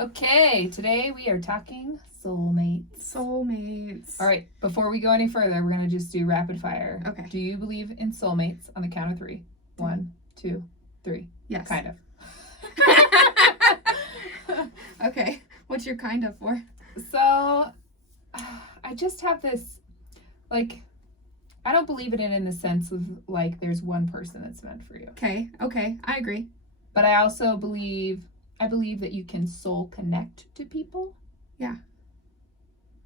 Okay, today we are talking soulmates. Soulmates. All right, before we go any further, we're going to just do rapid fire. Okay. Do you believe in soulmates on the count of three? 1, 2, 3. Yes. Kind of. Okay. What's your kind of for? So, I just have this, like, I don't believe in it in the sense of, like, there's one person that's meant for you. Okay. I agree. But I also believe that you can soul connect to people. Yeah.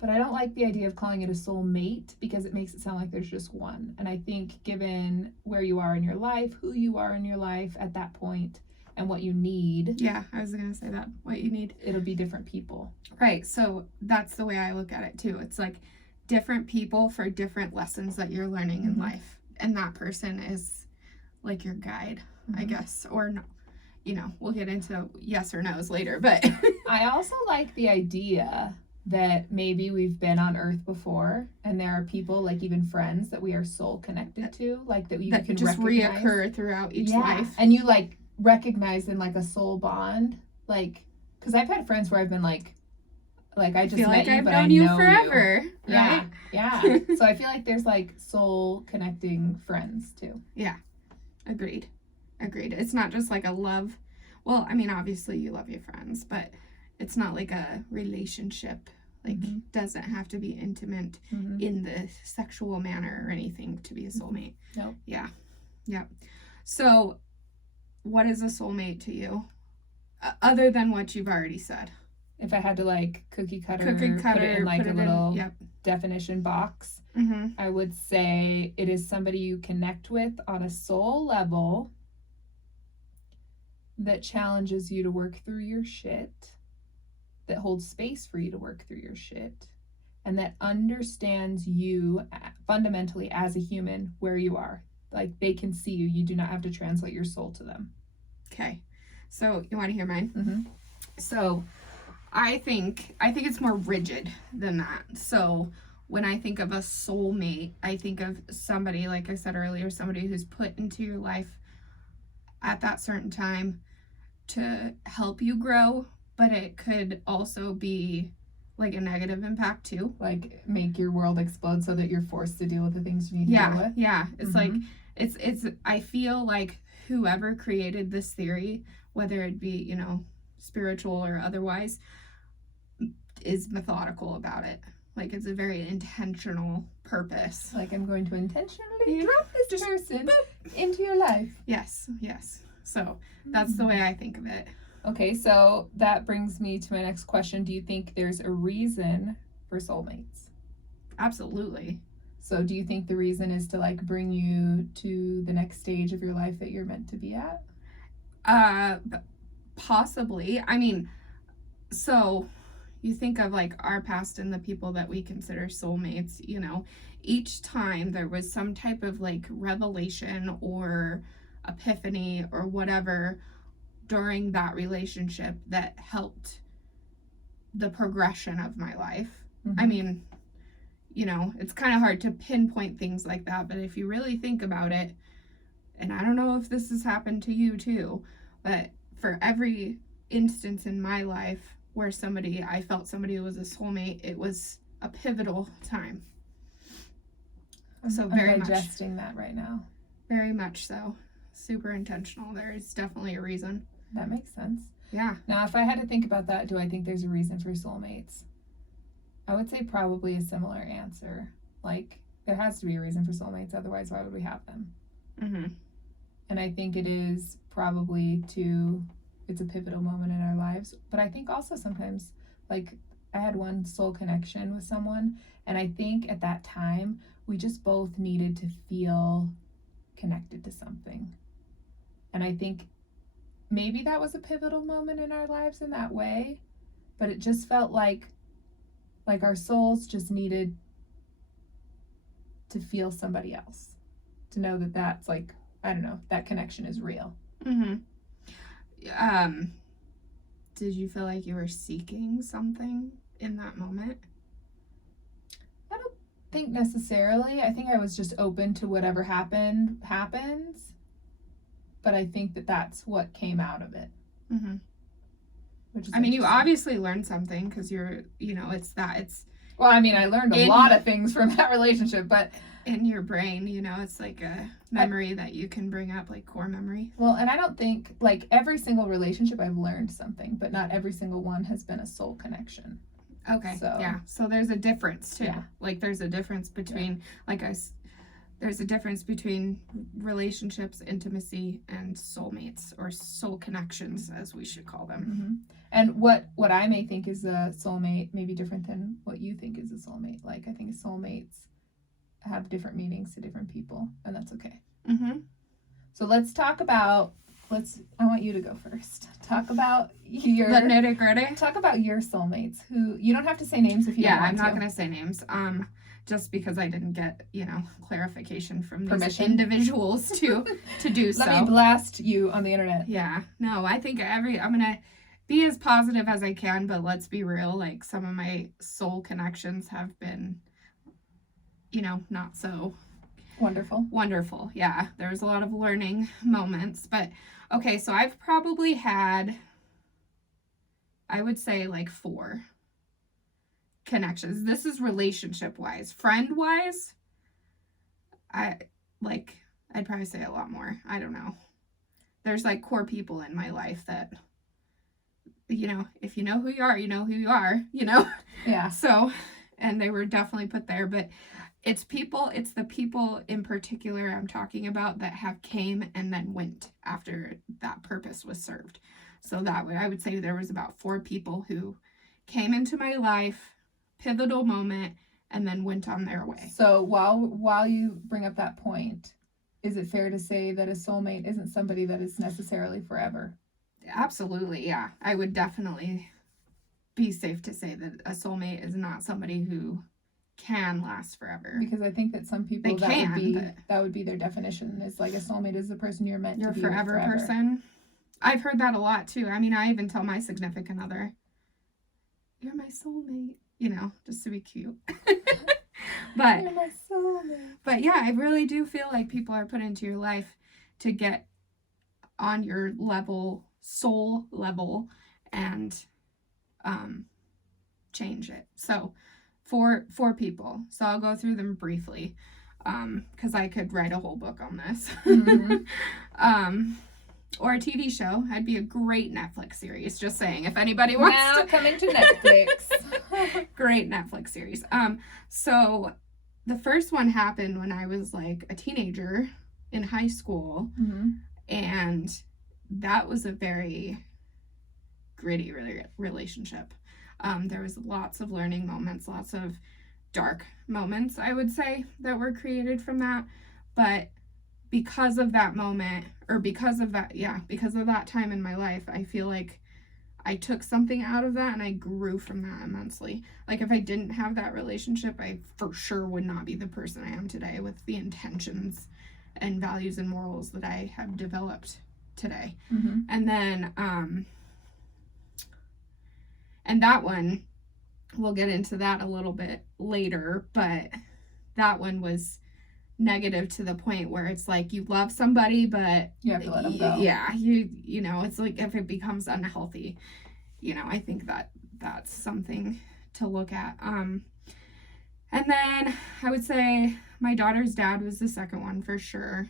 But I don't like the idea of calling it a soulmate because it makes it sound like there's just one. And I think given where you are in your life, who you are in your life at that point, and what you need. Yeah, I was going to say that. What you need. It'll be different people. Right. So that's the way I look at it too. It's like different people for different lessons that you're learning in life. And that person is like your guide, I guess. Or no. You know, we'll get into yes or no's later, but I also like the idea that maybe we've been on Earth before, and there are people, like even friends, that we are soul connected to, like that you can just recognize. reoccur throughout each life. And you like recognize in like a soul bond, like because I've had friends where I've been like I just feel met like you, I've but known I you know forever. you. Right? Yeah. So I feel like there's like soul connecting friends too. Yeah. Agreed. It's not just like a love. Well, I mean, obviously you love your friends, but it's not like a relationship. Like, doesn't have to be intimate in the sexual manner or anything to be a soulmate. Nope. Yeah. So, what is a soulmate to you? Other than what you've already said. If I had to like cookie cutter put it in like a little definition box, I would say it is somebody you connect with on a soul level that challenges you to work through your shit, that holds space for you to work through your shit, and that understands you fundamentally as a human where you are. Like they can see you. You do not have to translate your soul to them. Okay. So you want to hear mine? So I think it's more rigid than that. So when I think of a soulmate, I think of somebody, like I said earlier, somebody who's put into your life at that certain time to help you grow, but it could also be like a negative impact too. Like make your world explode so that you're forced to deal with the things you need to deal with. Yeah. It's like, it's, I feel like whoever created this theory, whether it be, you know, spiritual or otherwise, is methodical about it. Like it's a very intentional purpose. Like I'm going to intentionally drop this person into your life. Yes. So that's the way I think of it. Okay, so that brings me to my next question. Do you think there's a reason for soulmates? Absolutely. So do you think the reason is to like bring you to the next stage of your life that you're meant to be at? Possibly. I mean, so you think of like our past and the people that we consider soulmates, you know, each time there was some type of like revelation or epiphany or whatever during that relationship that helped the progression of my life. I mean, you know, it's kind of hard to pinpoint things like that, but if you really think about it, and I don't know if this has happened to you too, but for every instance in my life where I felt somebody was a soulmate, it was a pivotal time. So I'm digesting that right now. Very much so. Super intentional. There is definitely a reason. That makes sense. Yeah. Now, if I had to think about that, do I think there's a reason for soulmates? I would say probably a similar answer. Like, there has to be a reason for soulmates, otherwise why would we have them? And I think it is probably it's a pivotal moment in our lives. But I think also sometimes, like, I had one soul connection with someone, and I think at that time, we just both needed to feel connected to something. And I think maybe that was a pivotal moment in our lives in that way, but it just felt like our souls just needed to feel somebody else, to know that that's like, I don't know, that connection is real. Did you feel like you were seeking something in that moment? I don't think necessarily. I think I was just open to whatever happens. But I think that that's what came out of it. which is I mean, you interesting. obviously learned something because you're, Well, I mean, I learned a lot of things from that relationship, but in your brain, it's like a memory that you can bring up, like core memory. Well, and I don't think, like, every single relationship I've learned something, but not every single one has been a soul connection. Okay. So there's a difference too. Yeah. Like there's a difference between there's a difference between relationships, intimacy, and soulmates, or soul connections, as we should call them. Mm-hmm. And what I may think is a soulmate may be different than what you think is a soulmate. Like, I think soulmates have different meanings to different people, and that's okay. Mm-hmm. So let's talk about. I want you to go first. Talk about the nitty-gritty. Talk about your soulmates. Who you don't have to say names if you don't want to. Yeah, I'm not going to say names. Just because I didn't get, clarification from these individuals to do so. Let me blast you on the internet. Yeah. No, I think I'm going to be as positive as I can, but let's be real. Like, some of my soul connections have been, not so wonderful. Yeah. There's a lot of learning moments, but okay. So I've probably had, I would say, like 4 connections. This is relationship wise. Friend wise, I'd probably say a lot more. I don't know. There's like core people in my life that, if you know who you are, you know who you are, Yeah. So, and they were definitely put there, but it's the people in particular I'm talking about that have came and then went after that purpose was served. So that way I would say there was about 4 people who came into my life, pivotal moment, and then went on their way. So while you bring up that point, is it fair to say that a soulmate isn't somebody that is necessarily forever? Absolutely, yeah. I would definitely be safe to say that a soulmate is not somebody who can last forever. Because I think that some people that would be their definition. Is like a soulmate is the person you're meant to be forever person. I've heard that a lot too. I mean, I even tell my significant other, "You're my soulmate," just to be cute. But you're my soulmate. But yeah, I really do feel like people are put into your life to get on your level, soul level, and change it. So 4 people. So I'll go through them briefly, because I could write a whole book on this. Mm-hmm. Or a TV show. I'd be a great Netflix series. Just saying, if anybody wants now coming to Netflix. Great Netflix series. So the first one happened when I was like a teenager in high school, mm-hmm. and that was a very gritty relationship. There was lots of learning moments, lots of dark moments, I would say, that were created from that. But because of that moment, or because of that time in my life, I feel like I took something out of that and I grew from that immensely. Like, if I didn't have that relationship, I for sure would not be the person I am today, with the intentions and values and morals that I have developed today. Mm-hmm. And then, and that one, we'll get into that a little bit later, but that one was negative to the point where it's like you love somebody, but you have to let them go. Yeah, it's like if it becomes unhealthy, I think that's something to look at. And then I would say my daughter's dad was the second one for sure.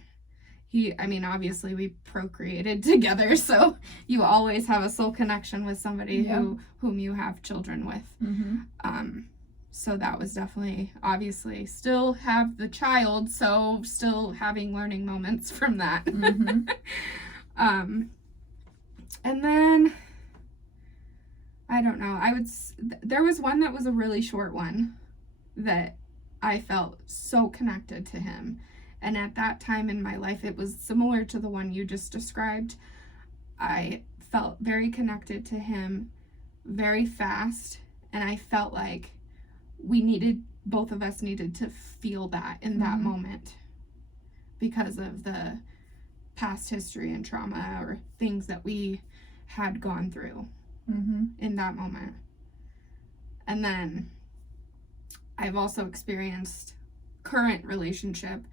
Obviously we procreated together, so you always have a soul connection with somebody whom you have children with. Mm-hmm. So that was definitely, obviously, still have the child, so still having learning moments from that. Mm-hmm. And then, I don't know, there was one that was a really short one that I felt so connected to him. And at that time in my life, it was similar to the one you just described. I felt very connected to him very fast, and I felt like both of us needed to feel that in that moment because of the past history and trauma or things that we had gone through in that moment. And then I've also experienced current relationship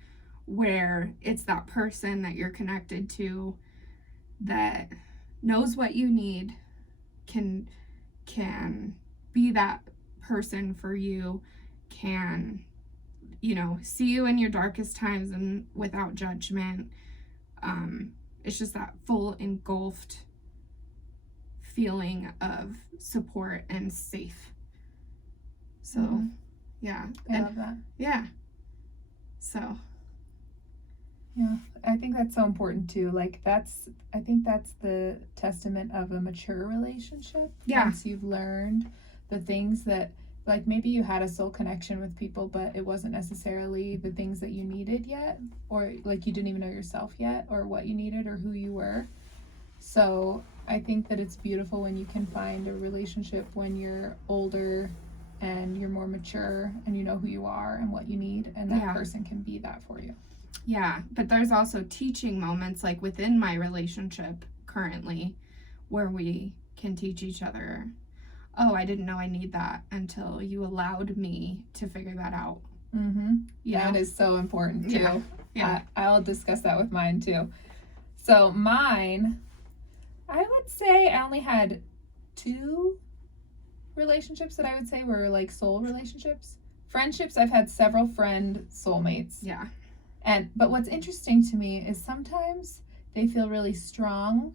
where it's that person that you're connected to that knows what you need, can be that person for you, can, you know, see you in your darkest times and without judgment. It's just that full engulfed feeling of support and safe. So, yeah. I love that. Yeah. So. Yeah, I think that's so important too. Like I think that's the testament of a mature relationship. Yeah. Once you've learned the things that, like, maybe you had a soul connection with people, but it wasn't necessarily the things that you needed yet, or like you didn't even know yourself yet, or what you needed, or who you were. So I think that it's beautiful when you can find a relationship when you're older and you're more mature and you know who you are and what you need, and that person can be that for you. Yeah, but there's also teaching moments, like within my relationship currently, where we can teach each other, oh, I didn't know I need that until you allowed me to figure that out. That is so important too. Yeah. I'll discuss that with mine too. So mine, I would say I only had 2 relationships that I would say were like soul relationships. Friendships, I've had several friend soulmates. Yeah. But what's interesting to me is sometimes they feel really strong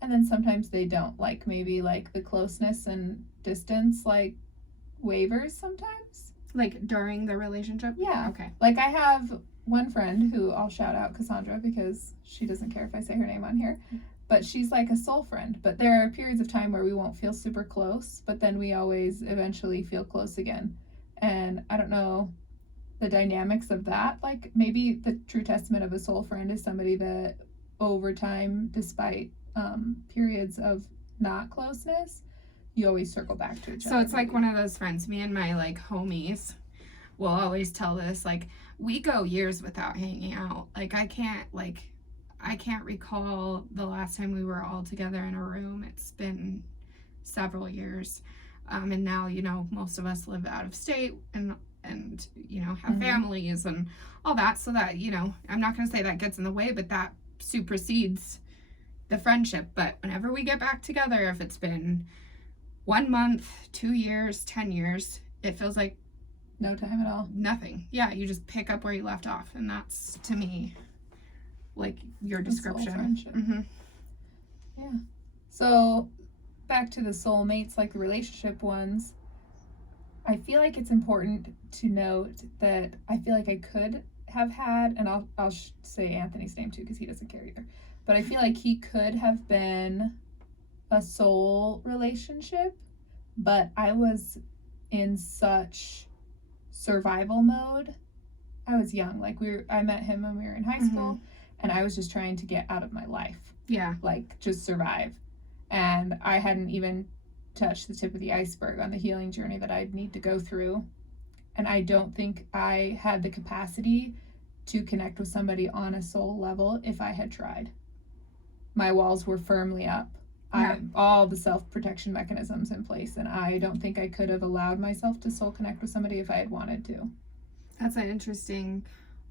and then sometimes they don't. Like maybe like the closeness and distance like wavers sometimes. Like during the relationship? Yeah. Okay. Like I have one friend who I'll shout out, Cassandra, because she doesn't care if I say her name on here. But she's like a soul friend. But there are periods of time where we won't feel super close, but then we always eventually feel close again. And I don't know the dynamics of that. Like maybe the true testament of a soul friend is somebody that over time, despite periods of not closeness, you always circle back to each other. So it's like one of those friends, me and my like homies will always tell this, like we go years without hanging out. Like I can't recall the last time we were all together in a room. It's been several years. And now, you know, most of us live out of state and you know, have families and all that, so that, you know, I'm not going to say that gets in the way, but that supersedes the friendship. But whenever we get back together, if it's been 1 month, 2 years, 10 years, it feels like no time at all. Nothing. Yeah, you just pick up where you left off, and that's, to me, like your description. Yeah. So back to the soulmates, like the relationship ones, I feel like it's important to note that I feel like I could have had, and I'll say Anthony's name too because he doesn't care either, but I feel like he could have been a soul relationship, but I was in such survival mode. I was young. Like I met him when we were in high school, and I was just trying to get out of my life. Yeah. Like just survive. And I hadn't even touched the tip of the iceberg on the healing journey that I'd need to go through. And I don't think I had the capacity to connect with somebody on a soul level if I had tried. My walls were firmly up. Yeah. All the self-protection mechanisms in place, and I don't think I could have allowed myself to soul connect with somebody if I had wanted to. That's an interesting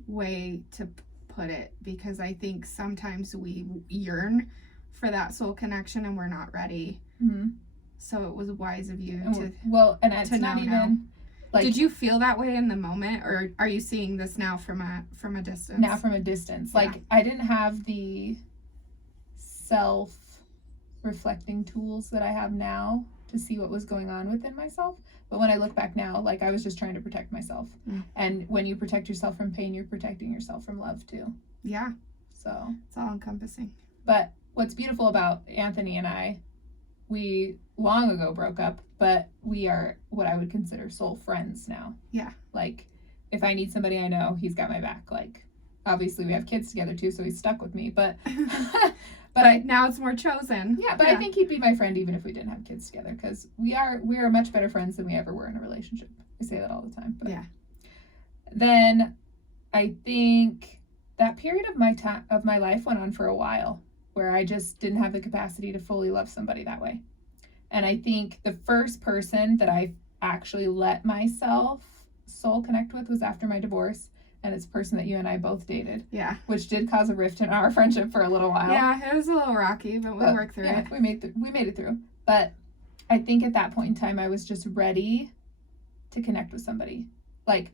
way to put it, because I think sometimes we yearn for that soul connection and we're not ready. So it was wise of you to it's not even like. Did you feel that way in the moment, or are you seeing this now from a distance? Now from a distance. Yeah. Like I didn't have the self-reflecting tools that I have now to see what was going on within myself. But when I look back now, like I was just trying to protect myself. And when you protect yourself from pain, you're protecting yourself from love too. Yeah. So it's all encompassing. But what's beautiful about Anthony and I, we long ago broke up, but we are what I would consider soul friends now. Yeah. Like if I need somebody, I know he's got my back. Like obviously we have kids together too, so he's stuck with me, but but now it's more chosen. Yeah, but I think he'd be my friend even if we didn't have kids together, because we are much better friends than we ever were in a relationship. I say that all the time. But yeah. Then I think that period of my life went on for a while, where I just didn't have the capacity to fully love somebody that way. And I think the first person that I actually let myself soul connect with was after my divorce. And it's a person that you and I both dated. Yeah. Which did cause a rift in our friendship for a little while. Yeah, it was a little rocky, but we worked through it. We made it through. But I think at that point in time, I was just ready to connect with somebody. Like,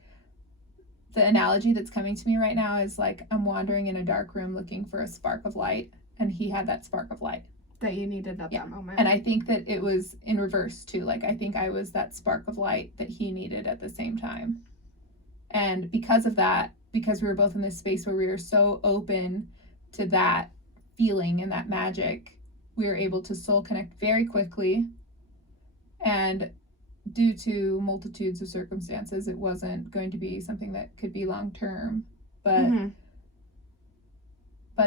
the analogy that's coming to me right now is like I'm wandering in a dark room looking for a spark of light, and he had that spark of light that you needed at that moment. And I think that it was in reverse too. Like, I think I was that spark of light that he needed at the same time. And because of that, because we were both in this space where we were so open to that feeling and that magic, we were able to soul connect very quickly. And due to multitudes of circumstances, it wasn't going to be something that could be long term. But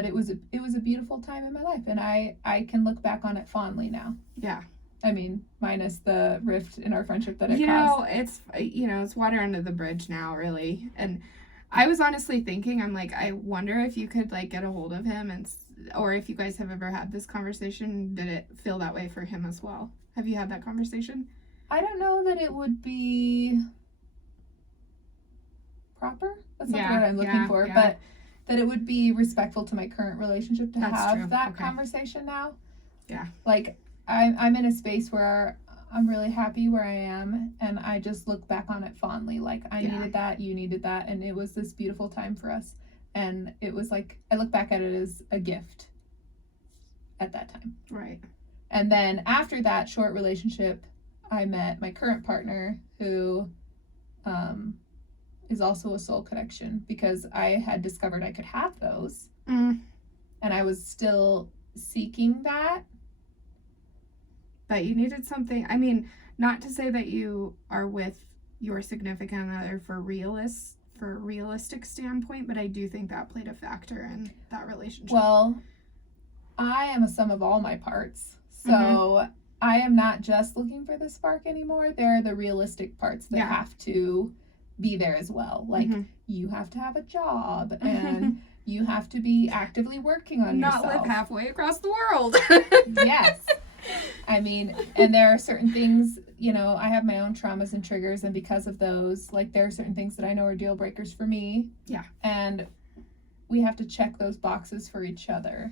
it was a beautiful time in my life, and I can look back on it fondly now. Yeah. I mean, minus the rift in our friendship that it caused. It's water under the bridge now, really. And I was honestly thinking, I'm like, I wonder if you could like get a hold of him, or if you guys have ever had this conversation. Did it feel that way for him as well? Have you had that conversation? I don't know that it would be proper. That's not what I'm looking for, but that it would be respectful to my current relationship to have that conversation now. Yeah. Like, I'm in a space where I'm really happy where I am, and I just look back on it fondly. Like, I needed that, you needed that, and it was this beautiful time for us. And it was like, I look back at it as a gift at that time. Right. And then after that short relationship, I met my current partner, who is also a soul connection, because I had discovered I could have those. And I was still seeking that. But you needed something. I mean, not to say that you are with your significant other for a realistic standpoint, but I do think that played a factor in that relationship. Well, I am a sum of all my parts. So I am not just looking for the spark anymore. There are the realistic parts that have to be there as well. Like, you have to have a job, and you have to be actively working on yourself. Not live halfway across the world. Yes. I mean, and there are certain things, I have my own traumas and triggers, and because of those, like, there are certain things that I know are deal breakers for me. Yeah. And we have to check those boxes for each other.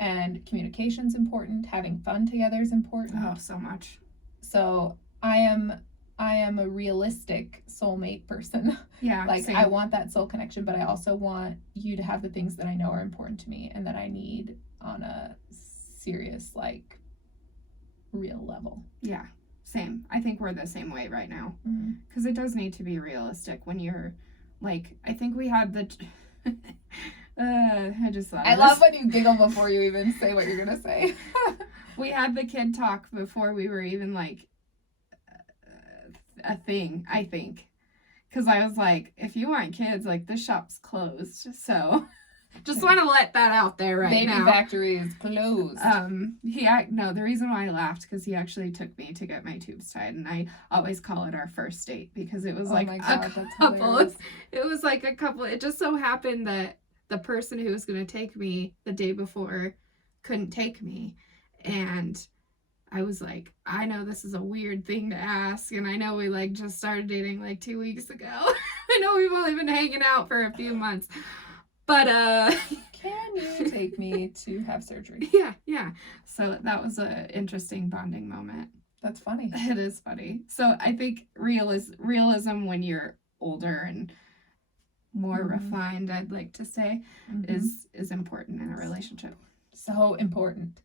And communication's important. Having fun together is important. Oh, so much. So I am a realistic soulmate person. Yeah. Like, same. I want that soul connection, but I also want you to have the things that I know are important to me and that I need on a serious, like, real level. Yeah. Same. I think we're the same way right now. Mm-hmm. Because it does need to be realistic when you're, like, I think we had the... I just thought I love when you giggle before you even say what you're going to say. We had the kid talk before we were even, like, a thing, I think. Because I was like, if you want kids, like, this shop's closed. So, just want to let that out there right now. Baby factory is closed. The reason why I laughed, because he actually took me to get my tubes tied, and I always call it our first date, because it was like a couple. It was like a couple. It just so happened that the person who was going to take me the day before couldn't take me. And I was like, I know this is a weird thing to ask, and I know we, like, just started dating, like, 2 weeks ago. I know we've only been hanging out for a few months. But, can you take me to have surgery? Yeah. So that was an interesting bonding moment. That's funny. It is funny. So I think realism when you're older and more refined, I'd like to say, is important in a relationship. So important.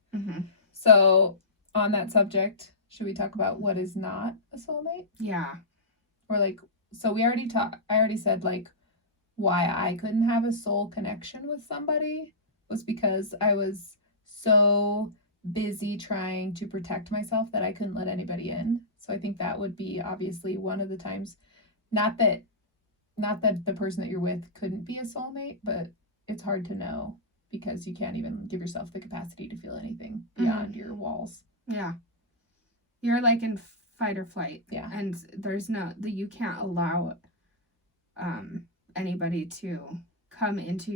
So on that subject, should we talk about what is not a soulmate? Yeah. Or, like, so I already said, like, why I couldn't have a soul connection with somebody was because I was so busy trying to protect myself that I couldn't let anybody in. So I think that would be obviously one of the times, not that the person that you're with couldn't be a soulmate, but it's hard to know because you can't even give yourself the capacity to feel anything beyond your walls. Yeah. You're, like, in fight or flight. Yeah. And you can't allow anybody to come into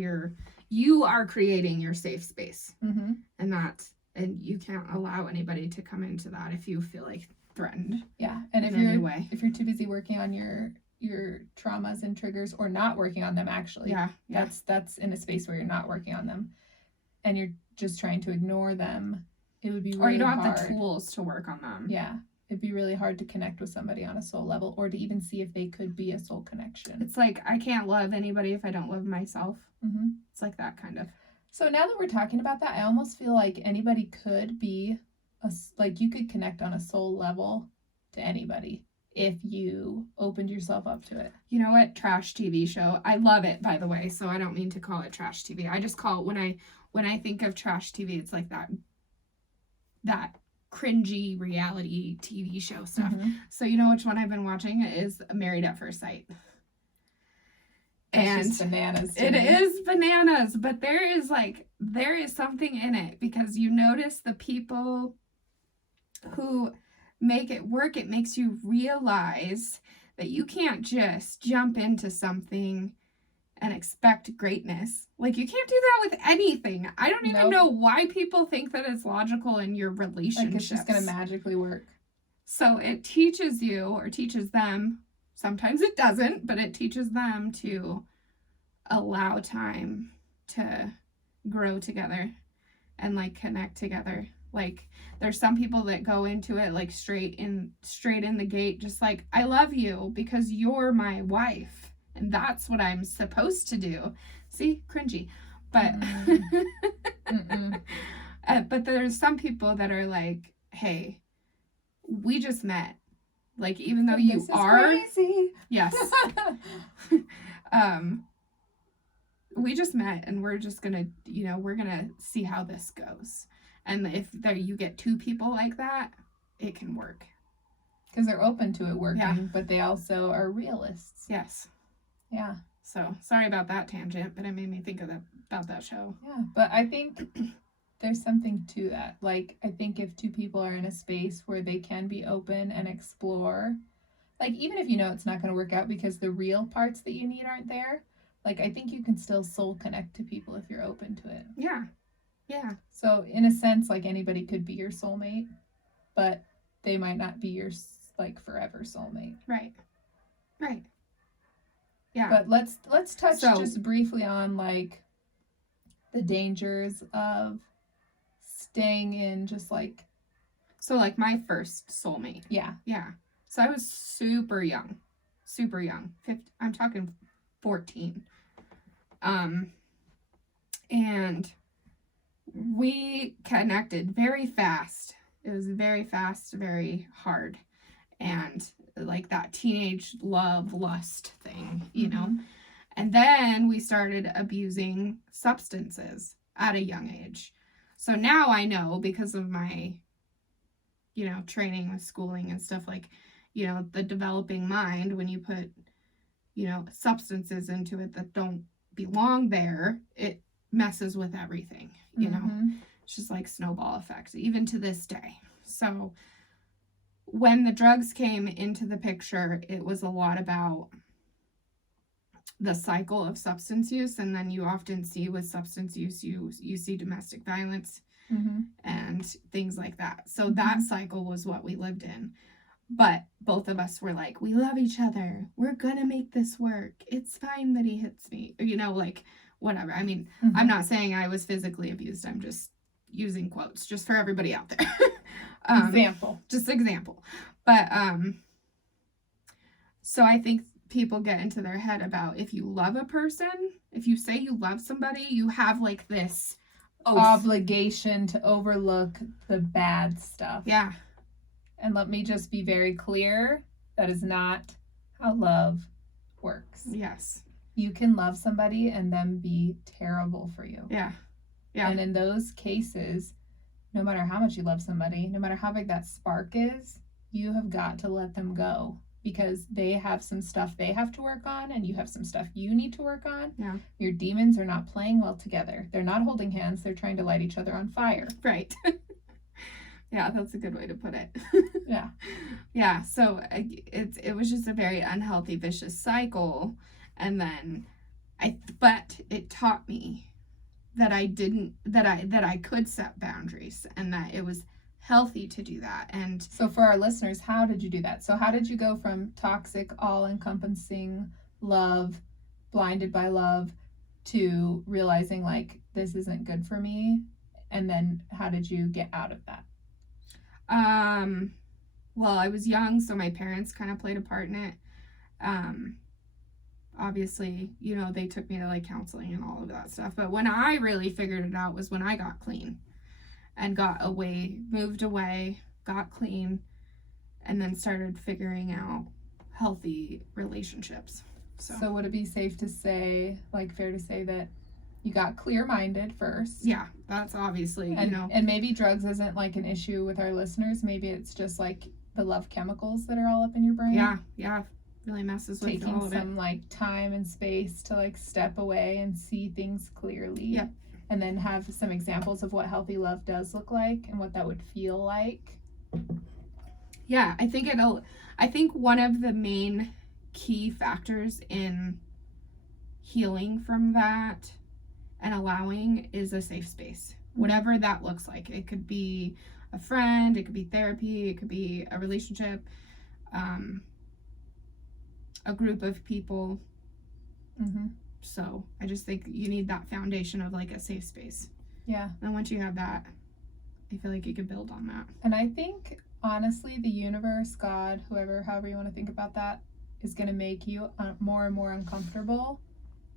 you are creating your safe space. And you can't allow anybody to come into that if you feel, like, threatened. Yeah. And if you're too busy working on your traumas and triggers, or not working on them, actually. Yeah. That's in a space where you're not working on them and you're just trying to ignore them, it would be really or you don't hard. have the tools to work on them. Yeah. It'd be really hard to connect with somebody on a soul level, or to even see if they could be a soul connection. It's like, I can't love anybody if I don't love myself. Mm-hmm. It's like that kind of. So now that we're talking about that, I almost feel like anybody could be like, you could connect on a soul level to anybody if you opened yourself up to it. You know what? Trash TV show. I love it, by the way, so I don't mean to call it trash TV. I just call it, when I think of trash TV, it's like that cringy reality TV show stuff. Mm-hmm. So you know which one I've been watching is Married at First Sight. And it's bananas. It is bananas, but there is something in it, because you notice the people who make it work. It makes you realize that you can't just jump into something and expect greatness. Like, you can't do that with anything. I don't even know why people think that it's logical in your relationships. Like, it's just going to magically work. So it teaches you, or teaches them, sometimes it doesn't, but it teaches them to allow time to grow together and, like, connect together. Like, there's some people that go into it, like, straight in the gate, just like, I love you because you're my wife, and that's what I'm supposed to do. See, cringy. But but there's some people that are like, hey, we just met. Like, even though you are crazy. Yes. We just met, and we're just gonna, we're gonna see how this goes. And if you get two people like that, it can work. Because they're open to it working, but they also are realists. Yes. Yeah. So, sorry about that tangent, but it made me think about that show. Yeah, but I think there's something to that. Like, I think if two people are in a space where they can be open and explore, like, even if you know it's not going to work out because the real parts that you need aren't there, like, I think you can still soul connect to people if you're open to it. Yeah. Yeah. So, in a sense, like, anybody could be your soulmate, but they might not be your, like, forever soulmate. Right. Right. Yeah. But let's touch just briefly on, like, the dangers of staying in just, like... So, like, my first soulmate. Yeah. Yeah. So, I was super young. Super young. I'm talking 14. And we connected very fast. It was very fast, very hard. And like that teenage love, lust thing, you know? And then we started abusing substances at a young age. So now I know, because of my, training with schooling and stuff, like, the developing mind, when you put, substances into it that don't belong there, it messes with everything, you know? It's just like snowball effect, even to this day. So when the drugs came into the picture, it was a lot about the cycle of substance use. And then you often see with substance use, you see domestic violence and things like that. So that cycle was what we lived in. But both of us were like, we love each other. We're going to make this work. It's fine that he hits me. Like, whatever. I mean, I'm not saying I was physically abused. I'm just using quotes just for everybody out there. Example. Just example. But, so I think people get into their head about, if you love a person, if you say you love somebody, you have like this obligation to overlook the bad stuff. Yeah. And let me just be very clear, that is not how love works. Yes. You can love somebody and them be terrible for you. Yeah. Yeah. And in those cases, no matter how much you love somebody, no matter how big that spark is, you have got to let them go, because they have some stuff they have to work on, and you have some stuff you need to work on. Yeah. Your demons are not playing well together. They're not holding hands. They're trying to light each other on fire. Right. Yeah, that's a good way to put it. Yeah. Yeah, so it was just a very unhealthy, vicious cycle. And then but it taught me that I could set boundaries, and that it was healthy to do that. And so for our listeners, how did you do that? So how did you go from toxic, all-encompassing love, blinded by love, to realizing, like, this isn't good for me, And then how did you get out of that? Well, I was young, so my parents kind of played a part in it. Obviously, you know, they took me to like counseling and all of that stuff. But when I really figured it out was when I got clean and moved away, got clean, and then started figuring out healthy relationships. So would it be safe to say, like fair to say that you got clear-minded first? Yeah, that's obviously, and, you know. And maybe drugs isn't like an issue with our listeners. Maybe it's just like the love chemicals that are all up in your brain. Yeah. Really messes with taking all of it. some like time and space to like step away and see things clearly. Yep. And then have some examples of what healthy love does look like and what that would feel like. Yeah, I think one of the main key factors in healing from that and allowing is a safe space. Whatever that looks like. It could be a friend, it could be therapy, it could be a relationship, a group of people. So I just think you need that foundation of like a safe space. Yeah. And once you have that, I feel like you can build on that. And I think honestly, the universe, God, however you want to think about that, is going to make you more and more uncomfortable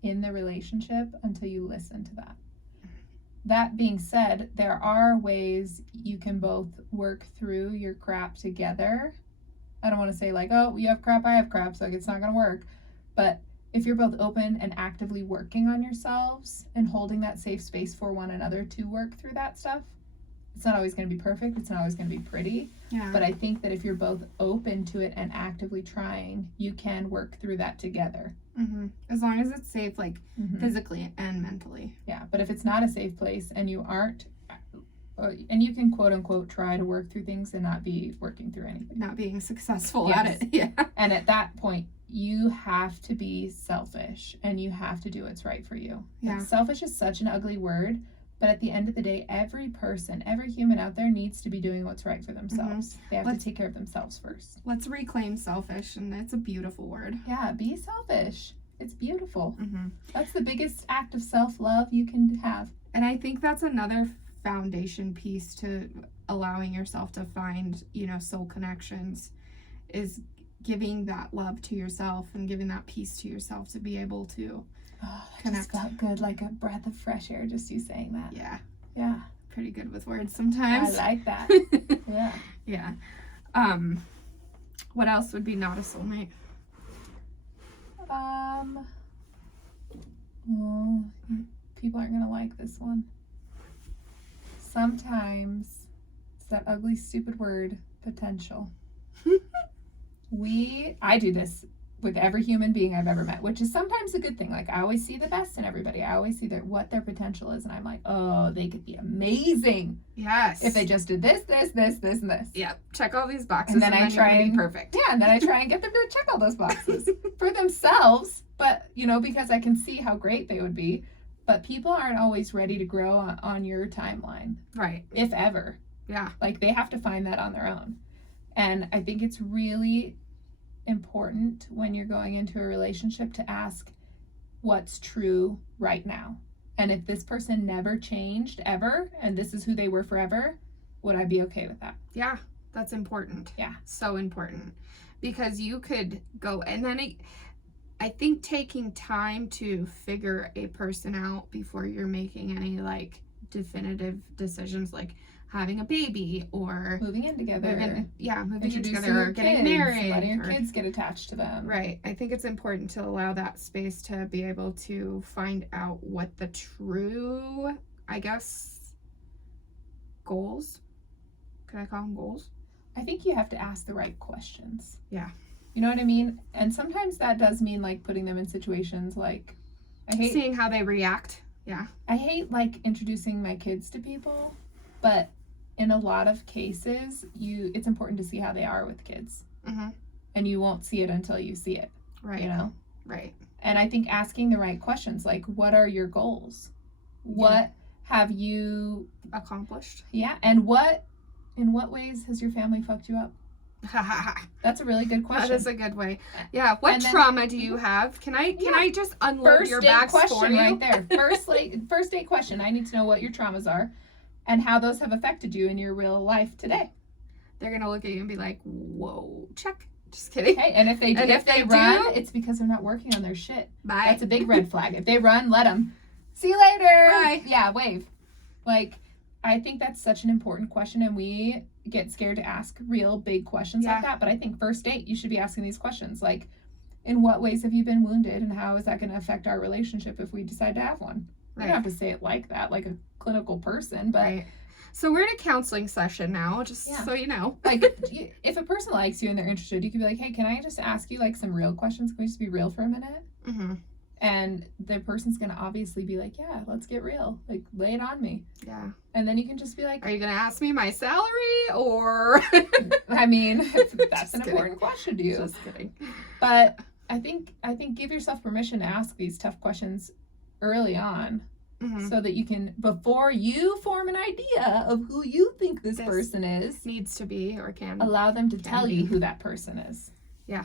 in the relationship until you listen to that. That being said, there are ways you can both work through your crap together. I don't want to say like, oh, you have crap, I have crap, so like it's not going to work. But if you're both open and actively working on yourselves and holding that safe space for one another to work through that stuff, it's not always going to be perfect. It's not always going to be pretty. Yeah. But I think that if you're both open to it and actively trying, you can work through that together. As long as it's safe, like physically and mentally. Yeah. But if it's not a safe place and you aren't, and you can quote unquote try to work through things and not be working through anything. Not being successful at it. Yeah. And at that point, you have to be selfish and you have to do what's right for you. Yeah. And selfish is such an ugly word. But at the end of the day, every person, every human out there needs to be doing what's right for themselves. They have to take care of themselves first. Let's reclaim selfish, and it's a beautiful word. Yeah, be selfish. It's beautiful. That's the biggest act of self-love you can have. And I think that's another foundation piece to allowing yourself to find, you know, soul connections, is giving that love to yourself and giving that peace to yourself to be able to connect. Just felt good, like a breath of fresh air, just you saying that. Yeah. Pretty good with words sometimes. I like that. Yeah. What else would be not a soulmate? Well, people aren't gonna like this one. Sometimes it's that ugly, stupid word, potential. I do this with every human being I've ever met, which is sometimes a good thing. Like, I always see the best in everybody. I always see what their potential is, and I'm like, oh, they could be amazing. Yes. If they just did this, and this. Yep. Check all these boxes, and then I try and be perfect. Yeah, and then I try and get them to check all those boxes for themselves. But you know, because I can see how great they would be. But people aren't always ready to grow on your timeline, right? If ever. Yeah. Like, they have to find that on their own, and I think it's really important when you're going into a relationship to ask what's true right now. And if this person never changed ever and this is who they were forever, would I be okay with that? Yeah, that's important. Yeah, so important, because you could go, and then I think taking time to figure a person out before you're making any like definitive decisions, like having a baby or moving in together, moving in together, or getting married, letting your kids get attached to them. Right. I think it's important to allow that space to be able to find out what the true, I guess, goals. Could I call them goals? I think you have to ask the right questions. Yeah. You know what I mean? And sometimes that does mean like putting them in situations like, I hate seeing how they react. Yeah. I hate like introducing my kids to people, but in a lot of cases, it's important to see how they are with kids. And you won't see it until you see it. Right. You know? Right. And I think asking the right questions, like, what are your goals? What have you accomplished? Yeah. And in what ways has your family fucked you up? That's a really good question. That is a good way. Yeah. What trauma do you have? Can I just unload your backstory right there? First date question. I need to know what your traumas are. and how those have affected you in your real life today. They're going to look at you and be like, whoa, check. Just kidding. Okay, and if they do, if they run, it's because they're not working on their shit. Bye. That's a big red flag. If they run, let them. See you later. Bye. Yeah, wave. Like, I think that's such an important question, and we get scared to ask real big questions like that. But I think first date, you should be asking these questions. Like, in what ways have you been wounded, and how is that going to affect our relationship if we decide to have one? Right. You don't have to say it like that, like a clinical person, but... Right. So we're in a counseling session now, just so you know. Like, if a person likes you and they're interested, you can be like, hey, can I just ask you, like, some real questions? Can we just be real for a minute? Mm-hmm. And the person's going to obviously be like, yeah, let's get real. Like, lay it on me. Yeah. And then you can just be like... Are you going to ask me my salary, or... I mean, that's an important question to you. Just kidding. But I think give yourself permission to ask these tough questions early on. Mm-hmm. So that you can, before you form an idea of who you think this person is, needs to be or can, allow them to tell you who that person is. Yeah.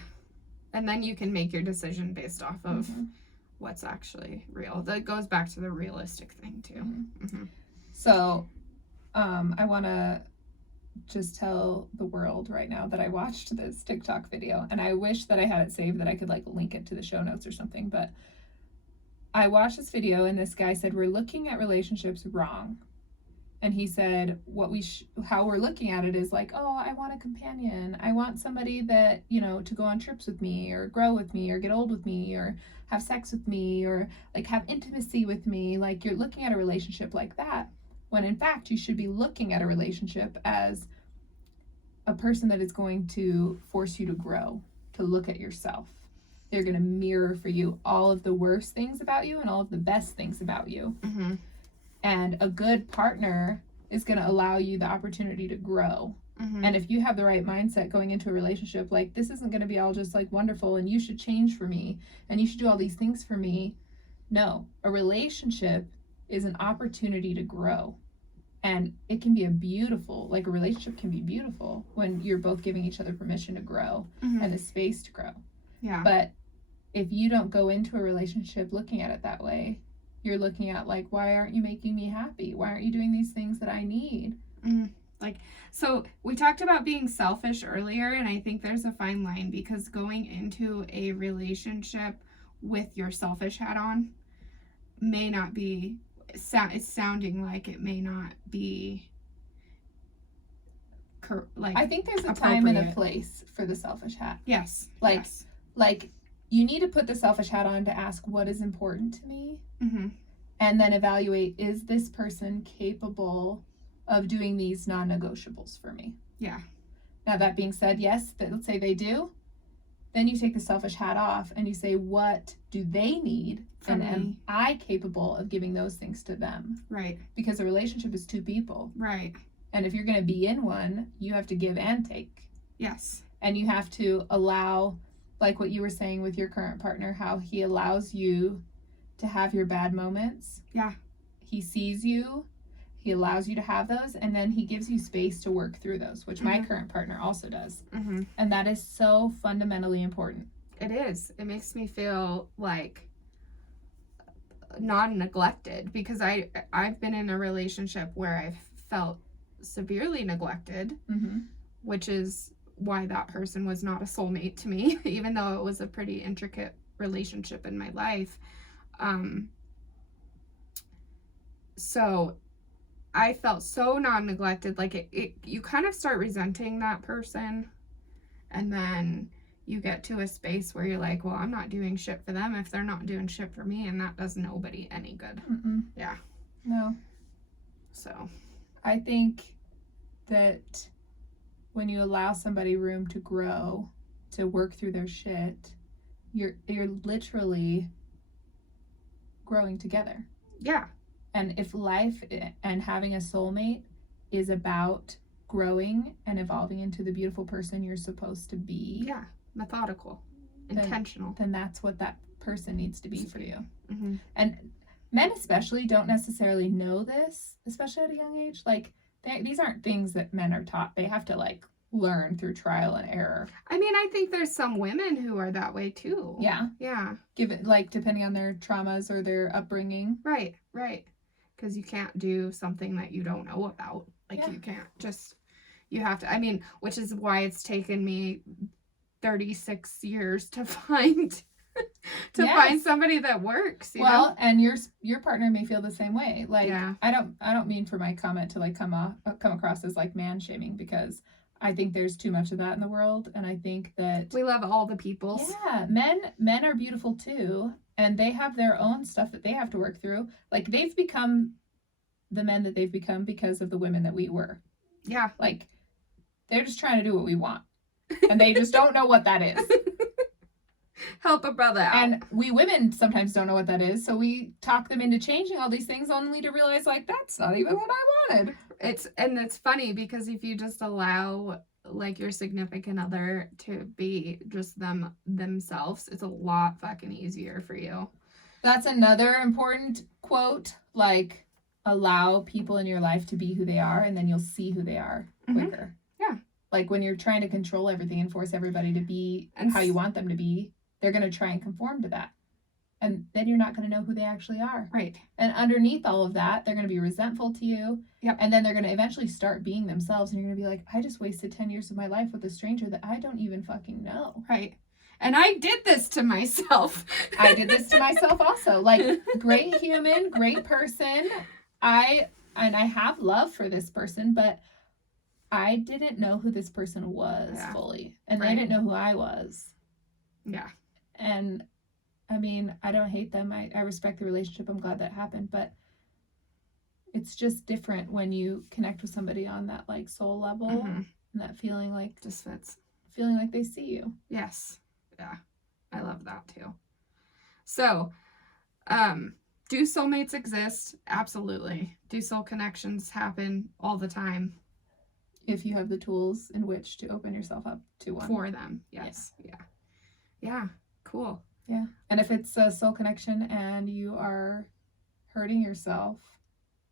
And then you can make your decision based off of what's actually real. That goes back to the realistic thing too. Mm-hmm. Mm-hmm. So, I want to just tell the world right now that I watched this TikTok video, and I wish that I had it saved that I could like link it to the show notes or something, but I watched this video and this guy said, we're looking at relationships wrong. And he said, how we're looking at it is like, oh, I want a companion. I want somebody that, you know, to go on trips with me or grow with me or get old with me or have sex with me or like have intimacy with me. Like, you're looking at a relationship like that, when in fact you should be looking at a relationship as a person that is going to force you to grow, to look at yourself. They're going to mirror for you all of the worst things about you and all of the best things about you. Mm-hmm. And a good partner is going to allow you the opportunity to grow. Mm-hmm. And if you have the right mindset going into a relationship, like, this isn't going to be all just like wonderful and you should change for me and you should do all these things for me. No, a relationship is an opportunity to grow. And it can be a relationship can be beautiful when you're both giving each other permission to grow and the space to grow. Yeah. But if you don't go into a relationship looking at it that way, you're looking at like, why aren't you making me happy? Why aren't you doing these things that I need? Mm-hmm. Like, so we talked about being selfish earlier, and I think there's a fine line, because going into a relationship with your selfish hat on may not be, it's sounding like it may not be like, I think there's a time and a place for the selfish hat. Yes. Like, you need to put the selfish hat on to ask what is important to me, and then evaluate, is this person capable of doing these non-negotiables for me? Yeah. Now, that being said, yes, let's say they do. Then you take the selfish hat off and you say, what do they need? And am I capable of giving those things to them? Right. Because a relationship is two people. Right. And if you're going to be in one, you have to give and take. Yes. And you have to allow, like what you were saying with your current partner, how he allows you to have your bad moments. Yeah. He sees you. He allows you to have those, and then he gives you space to work through those, which my current partner also does. Mm-hmm. And that is so fundamentally important. It is. It makes me feel like non-neglected, because I've been in a relationship where I've felt severely neglected, which is why that person was not a soulmate to me, even though it was a pretty intricate relationship in my life. So I felt so non-neglected, like you kind of start resenting that person, and then you get to a space where you're like, well, I'm not doing shit for them if they're not doing shit for me, and that does nobody any good. Yeah. No. So I think that when you allow somebody room to grow, to work through their shit, you're literally growing together. Yeah. And if life and having a soulmate is about growing and evolving into the beautiful person you're supposed to be. Yeah. Methodical. Intentional. Then that's what that person needs to be for you. Mm-hmm. And men especially don't necessarily know this, especially at a young age. Like, these aren't things that men are taught. They have to, like, learn through trial and error. I mean, I think there's some women who are that way too. Yeah. Yeah. Depending on their traumas or their upbringing. Right. because you can't do something that you don't know about. Like, Yeah. you can't just, you have to, I mean, which is why it's taken me 36 years to find find somebody that works, you know? And your partner may feel the same way. Like, Yeah. I don't mean for my comment to like come across as like man shaming, because I think there's too much of that in the world, and I think that We love all the peoples. Yeah, men are beautiful too, and they have their own stuff that they have to work through. Like, they've become the men that they've become because of the women that we were. Yeah. Like, they're just trying to do what we want, and they just don't know what that is. Help a brother out. And we women sometimes don't know what that is, so we talk them into changing all these things only to realize, like, that's not even what I wanted. It's funny because if you just allow, like, your significant other to be just themselves, it's a lot fucking easier for you. That's another important quote. Like, allow people in your life to be who they are, and then you'll see who they are quicker. Yeah. Like, when you're trying to control everything and force everybody to be how you want them to be, they're going to try and conform to that. And then you're not going to know who they actually are. Right. And underneath all of that, they're going to be resentful to you. Yep. And then they're going to eventually start being themselves. And you're going to be like, I just wasted 10 years of my life with a stranger that I don't even fucking know. Right. And I did this to myself. I did this to myself also. Like, great human, great person. I have love for this person, but I didn't know who this person was fully. And they didn't know who I was. Yeah. And I mean, I don't hate them. I respect the relationship. I'm glad that happened. But it's just different when you connect with somebody on that, like, soul level. And that feeling like... just fits. Feeling like they see you. Yes. Yeah. I love that too. So, do soulmates exist? Absolutely. Do soul connections happen all the time? If you have the tools in which to open yourself up to one. For them. Yes. Yeah. Cool. Yeah. And if it's a soul connection and you are hurting yourself,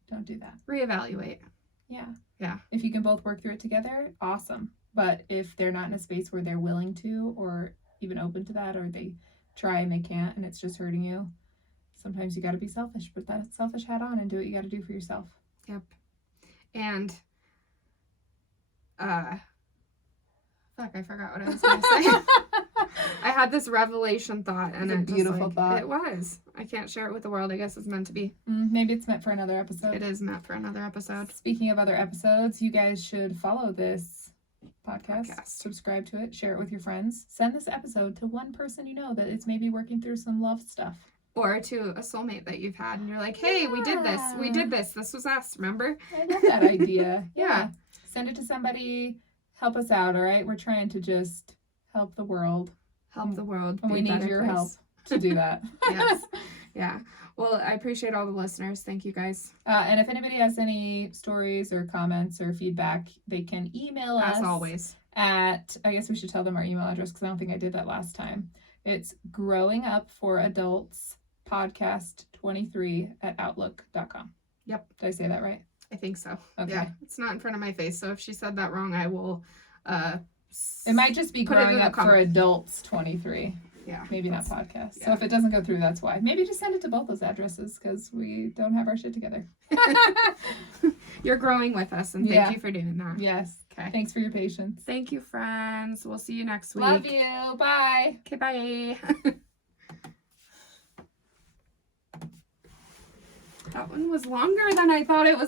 don't do that. Reevaluate. Yeah. Yeah. If you can both work through it together, awesome. But if they're not in a space where they're willing to, or even open to that, or they try and they can't and it's just hurting you, sometimes you got to be selfish. Put that selfish hat on and do what you got to do for yourself. Yep. And fuck, I forgot what I was going to say. I had this revelation thought, and it's a beautiful thought. It was. I can't share it with the world. I guess it's meant to be. Maybe it's meant for another episode. It is meant for another episode. Speaking of other episodes, you guys should follow this podcast. Subscribe to it. Share it with your friends. Send this episode to one person you know that is maybe working through some love stuff. Or to a soulmate that you've had, and you're like, hey, we did this. This was us, remember? I love that idea. Yeah. Send it to somebody. Help us out, all right? We're trying to just help the world. Help the world. And we need your help to do that. Yes. Yeah. Well, I appreciate all the listeners. Thank you, guys. And if anybody has any stories or comments or feedback, they can email us. As always. I guess we should tell them our email address because I don't think I did that last time. It's growingupforadultspodcast23@outlook.com. Yep. Did I say that right? I think so. Okay. Yeah. It's not in front of my face, so if she said that wrong, I will it might just be growing up for adults 23. Yeah. Maybe not podcast. Yeah. So if it doesn't go through, that's why. Maybe just send it to both those addresses because we don't have our shit together. You're growing with us, and thank you for doing that. Yes. Okay. Thanks for your patience. Thank you, friends. We'll see you next week. Love you. Bye. Okay, bye. That one was longer than I thought it was going to be.